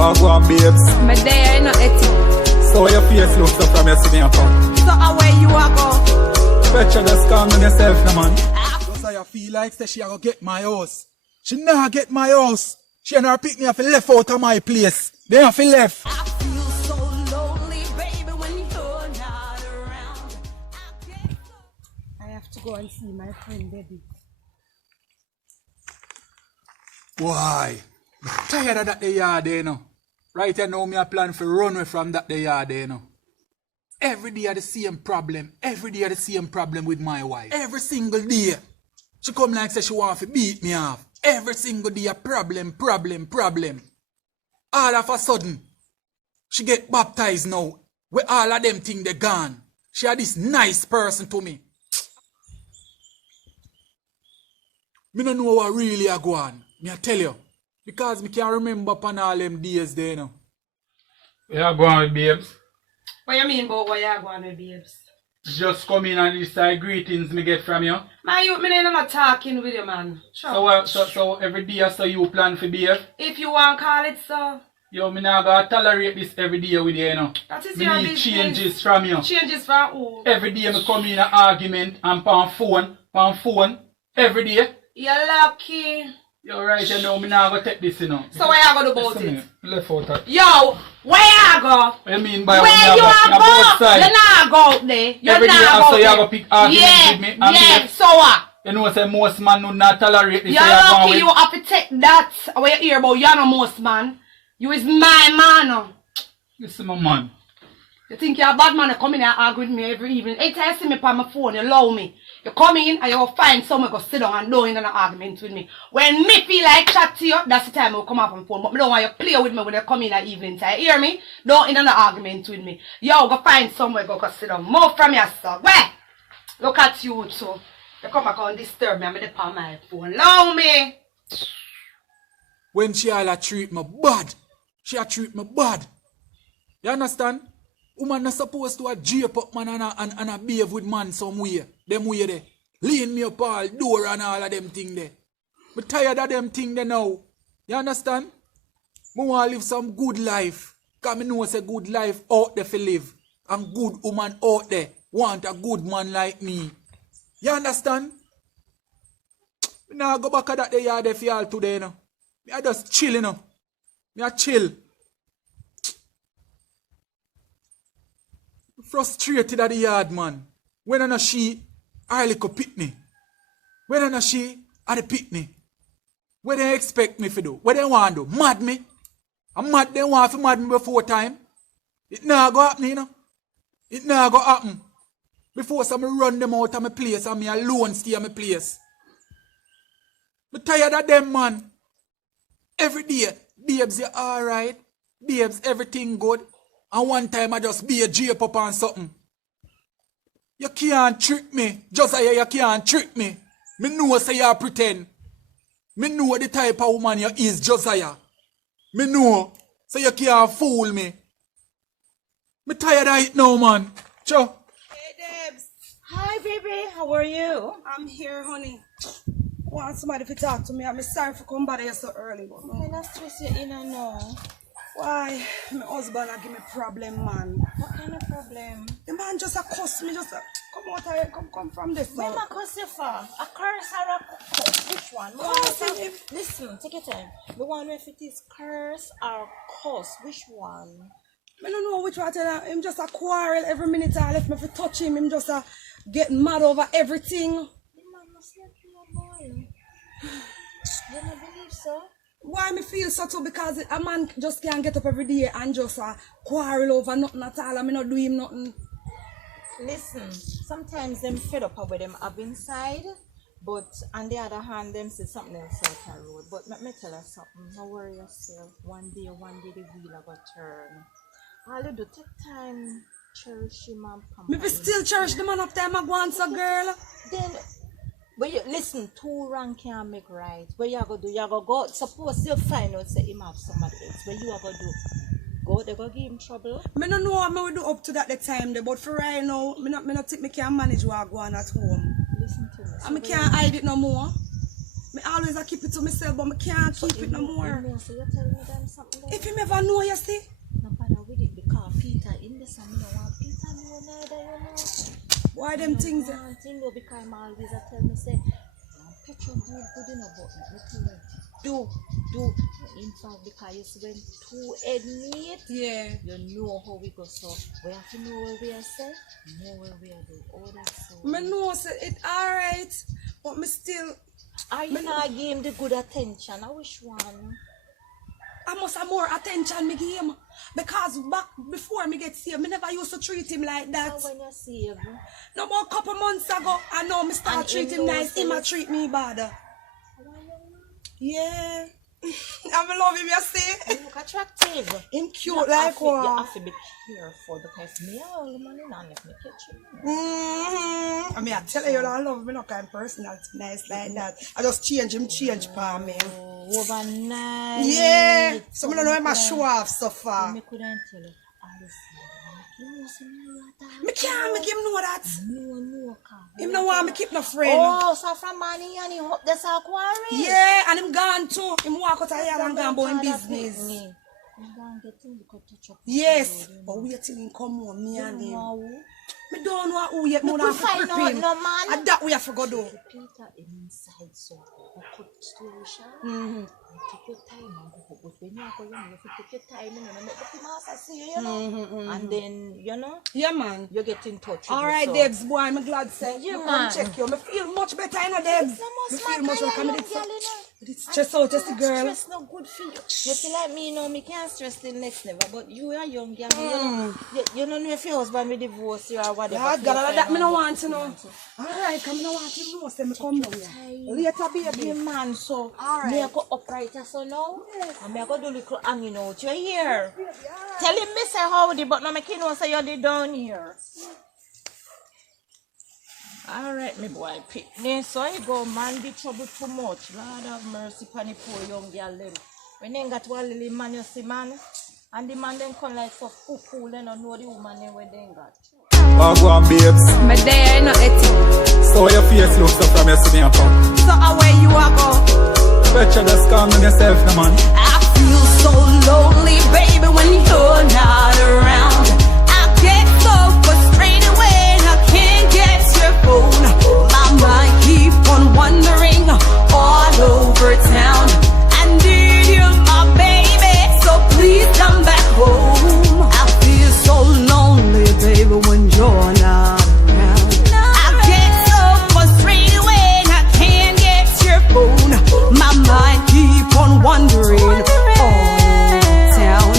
Oh, go on, babes. My day, I know it. So your face looks up from your sitting up. So away you are go. Petra, just calm down yourself, no, man. Just how you feel like that she gonna get my house. She never get my house. She and her pick me have left out of my place. They have left. I feel so lonely, baby, when you're not around. I have to go and see my friend Debbie. Why? I'm tired of that yard there, you know. Right now, me a plan for run away from that yard there, you know. Every day the same problem. Every day the same problem with my wife. Every single day. She come like say she want to beat me off. Every single day a problem. All of a sudden, she get baptized now. Where all of them things they gone. She had this nice person to me. Me no know what really a go on. Me I tell you. Because me can't remember upon all them days there, you know. Where you going with babes? What you mean about what you going with, babes? Just come in and decide greetings me get from you. Man, you me not talking with you, man. Sure. So every day so you plan for babe? If you want call it so. Yo, me not gonna tolerate this every day with you, you know. That is me your need business. changes from you. Changes from who? Every day me come in an argument and on phone. Every day. You're lucky. You're right, you know, me not gonna take this, you know. So where you gonna do about it? Left out that. Yo, where you go? What you mean by where you both go? sides? You not go out there. You every day not go you out go pick arguments with me. Yeah, so what? You know, say most man would not tolerate this. You're lucky you have to take that. What you hear about, you're not most man. You is my man. Listen, my man. You think you're a bad man, you come in and argue with me every evening. Every time you see me on my phone, you love me. You come in and you will find someone go sit down and don't in an argument with me. When me feel like chat to you, that's the time I will come up on the phone. But I don't want you to play with me when you come in at evening time. You hear me? Don't in an argument with me. You go find somewhere go sit down. More from yourself. Where? Look at you too. You come back and disturb me. I'm on my phone. Love me. When she all a treat me bad. She a treat me bad. You understand? Woman not supposed to a jape up man and a behave with man somewhere. Them way there. Lean me up all door and all of them thing there. I'm tired of them thing there now. You understand? I want to live some good life. Because I know it's a good life out there for live. And good woman out there want a good man like me. You understand? I now go back at that yard there for y'all today, you know. I just chill, you know. I chill. Frustrated at the yard, man. When I know she, I like a pitney. When I know she, at the pitney. What they expect me to do? What they want to do? Mad me? I'm mad, they want to mad me before time. It not go happen, you know. It not go happen. Before some run them out of my place and me alone stay at my place. I'm tired of them, man. Every day, babes, you alright? Babes, everything good? And one time I just be a jape up on something. You can't trick me. Just like you can't trick me. Me know say you pretend. Me know the type of woman you is, Josiah. Me know. So you can't fool me. Me tired of it now, man. Cho. Hey, Debs. Hi, baby. How are you? I'm here, honey. I want somebody to talk to me. I'm sorry for coming by here so early. But no. I'm not stress you in and now. Why? My husband give me problem, man. What kind of problem? The man just a cuss me, just a, come out here, come from this. Where am I cuss you for? A curse or a cuss? Which one? Listen, take your time. The one if it is curse or cuss, which one? I don't know which one. Him just a quarrel every minute. I left me to touch him. Him just a get mad over everything. The man must not be a boy. You don't believe so? Why me feel so too? Because a man just can't get up every day and just quarrel over nothing at all. I mean not do him nothing. Listen, sometimes them fed up with them up inside, but on the other hand, them see something else out the road. But let me tell you something. Don't worry yourself. One day the wheel will turn. All you do, take time, cherish him and pamper him. Maybe still cherish the man up there, I want so girl. Then, but you listen, two wrong can't make right. What you gonna do? You gonna go. Suppose you find out say him have somebody else. What you gonna do? Go, they gonna give him trouble. I don't know what I will do up to that the time there, but for right now, I not think I can manage what I go on at home. Listen to me. I can't hide it no more. I always I keep it to myself, but I can't keep it no more. You know, so you tell me them something there. If him ever know, you see. No bother with it because Peter in this and me no want Peter know neither, you know. Why them things? Thing though, because I'm always I tell me say, Petra good enough, but me tell you, do. In fact, because you see when two head meet, Yeah. you know how we go. So we have to know where we are say, know where we are do. All that so. I know say it alright, but me still. Are you not give him the good attention? I wish one. I must have more attention me give him. Because back before me get saved, me never used to treat him like that. How when you see him? No more couple months ago, I know me start And treat him him knows nice, him a this. treat me bad. Yeah. I love him, you see? You look attractive. Him cute You like have to- You what? have to be careful because me all the money now let me catch you. I mean, I tell you, I love me, no kind of personality nice like that. I just change for me. Oh, overnight. Yeah. So I don't know if I show off so far. Me couldn't tell you. I just you know, so Me can't make him know that. no, Him no want me keep no friend. Oh, so from money and he hope that's our quarry. Yeah, and him gone too. Him walk out of here and gone about him business. I'm going to get him because touch up. Yes, but wait till him come home, me and him. Wow. Me don't know who yet, more could than to find prep out him. no man. And that we have to go do. Peter inside so we could story share. Mm-hmm. Take your time and go but when you go you have to take your time and make the master see you know. And then you know Yeah, man. you get in touch with All right, so. Debs, boy, I'm glad say Yeah, you man. come check you. Me feel much better, you know, Debs. No Me feel much better. Me girl, it's stress out, just the girl. Stress no good for you. You feel like me, you know, me can't stress till next never. But you are young, girl. You don't know if your husband will divorce you or whatever. Yeah, God, that me no want to know. All right, come no want to know. Say me come down here. Later, baby. Yeah, man, so All right. me I go upright so now. And me I go do little hanging out. You here? Tell him me say howdy, but no make him know say you're down here. All right, me boy, pick me. So I go, man, be trouble too much. Lord have mercy upon the poor young girl them. When they got one little man, you see, man, and the man then come like so poo-poo, they don't know the woman then when they got. Oh, go on, babes. But there no ethic. So your face looks up from your senior come. So away you are go. Betcha just calm on yourself, no man. I feel so lonely, baby, when you're not around. I get so frustrated when I can't get your phone. My mind keep on wandering all over town. I need you, my baby, so please come back home. I feel so lonely, baby, when you're not around. I get so frustrated when I can't get your phone. My mind keep on wandering all over town.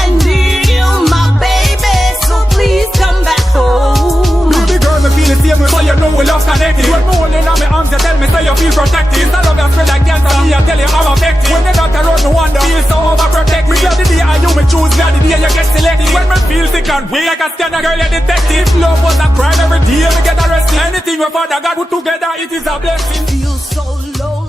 I need you, my baby, so please come back home. Baby girl, me feel the same way, so you know we love connected. When me holding on my arms, you tell me say you feel protected. I love you spread like cancer, me I tell you I'm affected. When you're not around, me wonder, feel so overprotected. Me the day I you me choose, me the day you get selected. When me feel sick and weak, like a scanner girl, you detective. Love was a crime every day, me get arrested. Anything your father God put together, it is a blessing. Feel so low.